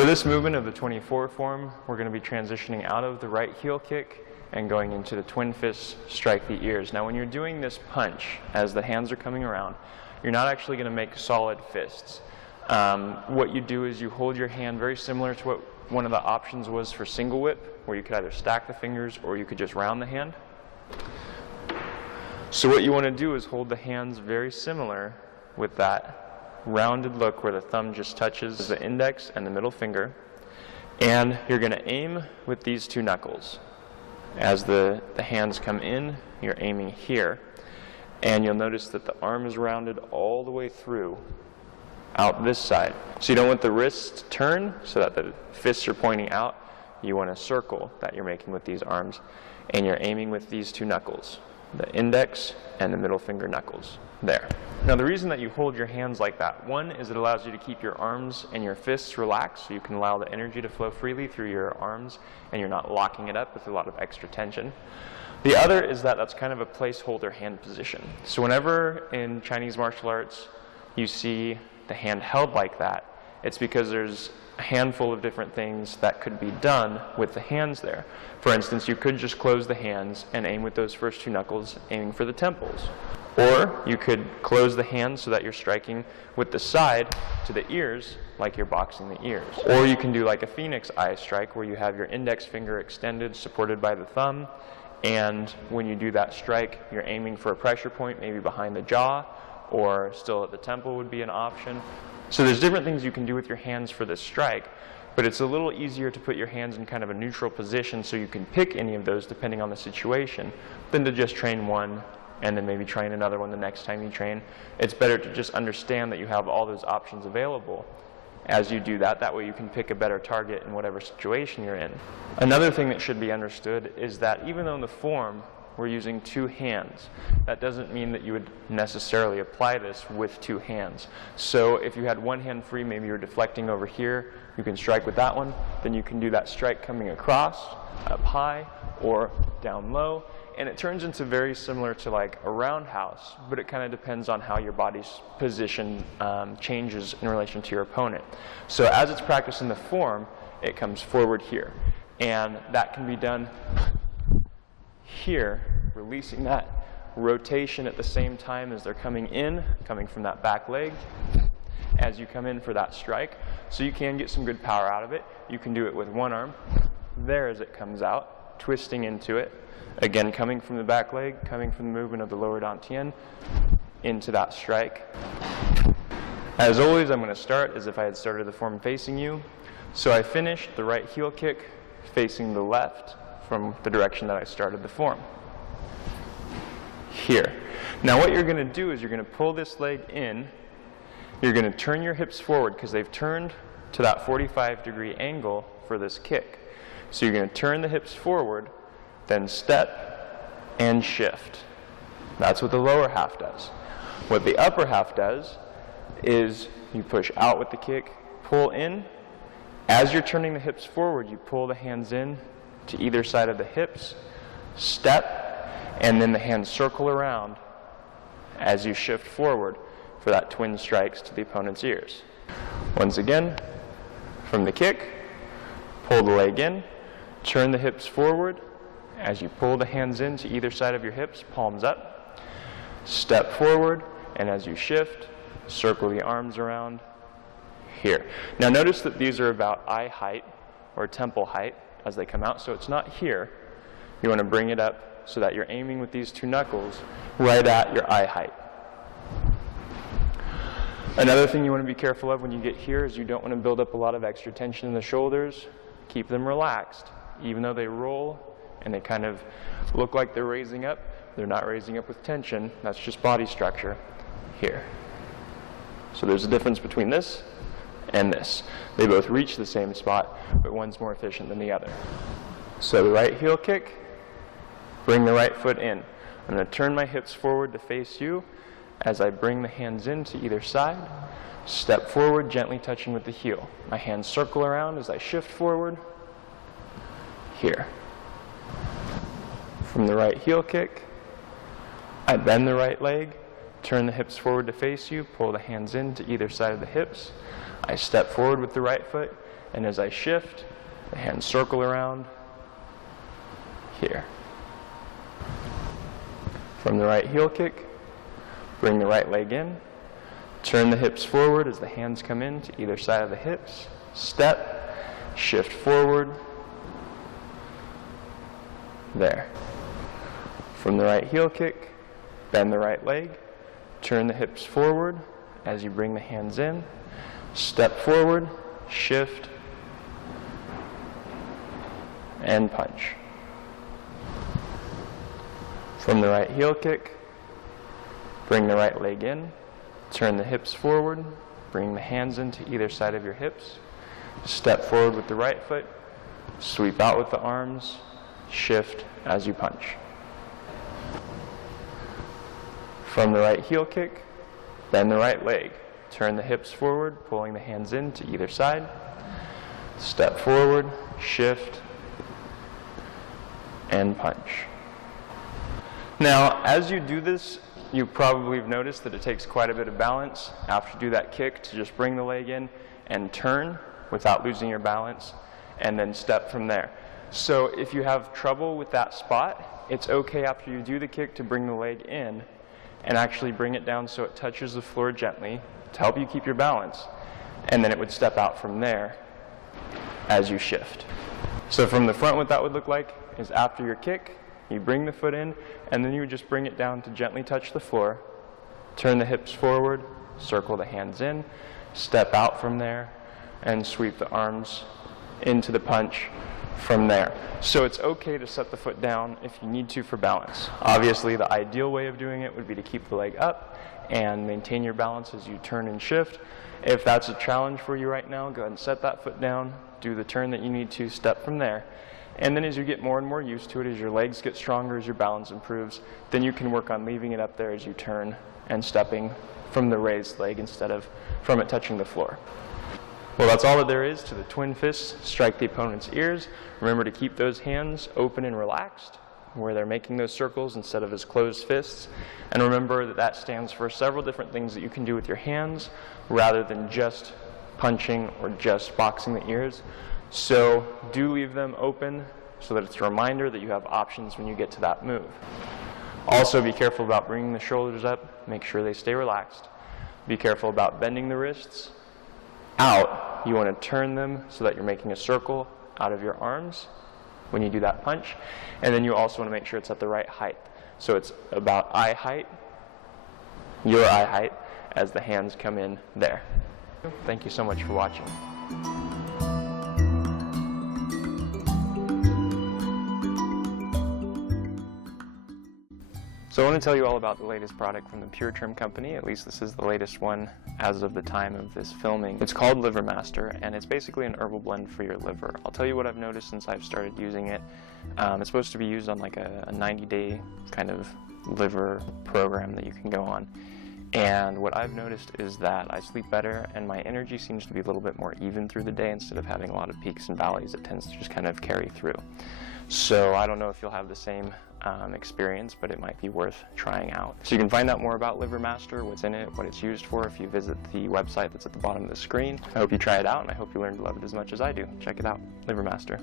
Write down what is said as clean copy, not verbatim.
For this movement of the 24 form, we're going to be transitioning out of the right heel kick and going into the twin fist, strike the ears. Now when you're doing this punch, as the hands are coming around, you're not actually going to make solid fists. What you do is you hold your hand very similar to what one of the options was for single whip, where you could either stack the fingers or you could just round the hand. So what you want to do is hold the hands very similar with that rounded look where the thumb just touches the index and the middle finger. And you're going to aim with these two knuckles. As the hands come in, you're aiming here. And you'll notice that the arm is rounded all the way through, out this side. So you don't want the wrists to turn so that the fists are pointing out. You want a circle that you're making with these arms. And you're aiming with these two knuckles, the index and the middle finger knuckles. There. Now the reason that you hold your hands like that, one is it allows you to keep your arms and your fists relaxed, so you can allow the energy to flow freely through your arms and you're not locking it up with a lot of extra tension. The other is that that's kind of a placeholder hand position. So whenever in Chinese martial arts you see the hand held like that, it's because there's a handful of different things that could be done with the hands there. For instance, you could just close the hands and aim with those first two knuckles, aiming for the temples. Or you could close the hands so that you're striking with the side to the ears, like you're boxing the ears. Or you can do like a phoenix eye strike, where you have your index finger extended, supported by the thumb, and when you do that strike, you're aiming for a pressure point, maybe behind the jaw, or still at the temple would be an option. So there's different things you can do with your hands for this strike, but it's a little easier to put your hands in kind of a neutral position so you can pick any of those depending on the situation, than to just train one and then maybe train another one the next time you train. It's better to just understand that you have all those options available as you do that. That way you can pick a better target in whatever situation you're in. Another thing that should be understood is that even though in the form we're using two hands, that doesn't mean that you would necessarily apply this with two hands. So if you had one hand free, maybe you're deflecting over here, you can strike with that one, then you can do that strike coming across, up high, or down low. And it turns into very similar to like a roundhouse, but it kind of depends on how your body's position changes in relation to your opponent. So as it's practiced in the form, it comes forward here. And that can be done here, releasing that rotation at the same time as they're coming in, coming from that back leg, as you come in for that strike. So you can get some good power out of it. You can do it with one arm, there as it comes out, twisting into it. Again, coming from the back leg, coming from the movement of the lower dantian into that strike. As always, I'm going to start as if I had started the form facing you. So I finished the right heel kick facing the left from the direction that I started the form. Here. Now what you're going to do is you're going to pull this leg in. You're going to turn your hips forward because they've turned to that 45-degree angle for this kick. So you're going to turn the hips forward, then step and shift. That's what the lower half does. What the upper half does is you push out with the kick, pull in. As you're turning the hips forward, you pull the hands in to either side of the hips, step, and then the hands circle around as you shift forward for that twin strikes to the opponent's ears. Once again, from the kick, pull the leg in, turn the hips forward. As you pull the hands in to either side of your hips, palms up, step forward, and as you shift, circle the arms around here. Now notice that these are about eye height or temple height as they come out, so it's not here. You want to bring it up so that you're aiming with these two knuckles right at your eye height. Another thing you want to be careful of when you get here is you don't want to build up a lot of extra tension in the shoulders. Keep them relaxed. Even though they roll and they kind of look like they're raising up, they're not raising up with tension. That's just body structure here. So there's a difference between this and this. They both reach the same spot, but one's more efficient than the other. So the right heel kick, bring the right foot in. I'm going to turn my hips forward to face you as I bring the hands in to either side. Step forward, gently touching with the heel. My hands circle around as I shift forward. Here. From the right heel kick, I bend the right leg, turn the hips forward to face you, pull the hands in to either side of the hips. I step forward with the right foot, And as I shift, the hands circle around here. From the right heel kick, bring the right leg in, turn the hips forward as the hands come in to either side of the hips, step, shift forward, there. From the right heel kick, bend the right leg, turn the hips forward as you bring the hands in, step forward, shift, and punch. From the right heel kick, bring the right leg in, turn the hips forward, bring the hands into either side of your hips, step forward with the right foot, sweep out with the arms, shift as you punch. From the right heel kick, bend the right leg, turn the hips forward, pulling the hands in to either side, step forward, shift, and punch. Now, as you do this, you probably have noticed that it takes quite a bit of balance after you do that kick to just bring the leg in and turn without losing your balance, and then step from there. So if you have trouble with that spot, it's okay after you do the kick to bring the leg in and actually bring it down so it touches the floor gently to help you keep your balance, and then it would step out from there as you shift. So from the front, what that would look like is after your kick, you bring the foot in, and then you would just bring it down to gently touch the floor, turn the hips forward, circle the hands in, step out from there, and sweep the arms into the punch from there. So it's okay to set the foot down if you need to for balance. Obviously, the ideal way of doing it would be to keep the leg up and maintain your balance as you turn and shift. If that's a challenge for you right now, go ahead and set that foot down, do the turn that you need to, step from there. And then as you get more and more used to it, as your legs get stronger, as your balance improves, then you can work on leaving it up there as you turn and stepping from the raised leg instead of from it touching the floor. Well, that's all that there is to the twin fists. Strike the opponent's ears. Remember to keep those hands open and relaxed where they're making those circles instead of as closed fists. And remember that that stands for several different things that you can do with your hands rather than just punching or just boxing the ears. So do leave them open so that it's a reminder that you have options when you get to that move. Also, be careful about bringing the shoulders up. Make sure they stay relaxed. Be careful about bending the wrists out. You want to turn them so that you're making a circle out of your arms when you do that punch. And then you also want to make sure it's at the right height. So it's about eye height, your eye height, as the hands come in there. Thank you so much for watching. So I want to tell you all about the latest product from the Pure Trim company. At least this is the latest one as of the time of this filming. It's called Liver Master, and it's basically an herbal blend for your liver. I'll tell you what I've noticed since I've started using it. It's supposed to be used on like a 90-day kind of liver program that you can go on. And what I've noticed is that I sleep better and my energy seems to be a little bit more even through the day instead of having a lot of peaks and valleys. It tends to just kind of carry through. So I don't know if you'll have the same experience, but it might be worth trying out. So you can find out more about Liver Master, what's in it, what it's used for, if you visit the website that's at the bottom of the screen. I hope you try it out, and I hope you learn to love it as much as I do. Check it out, Liver Master.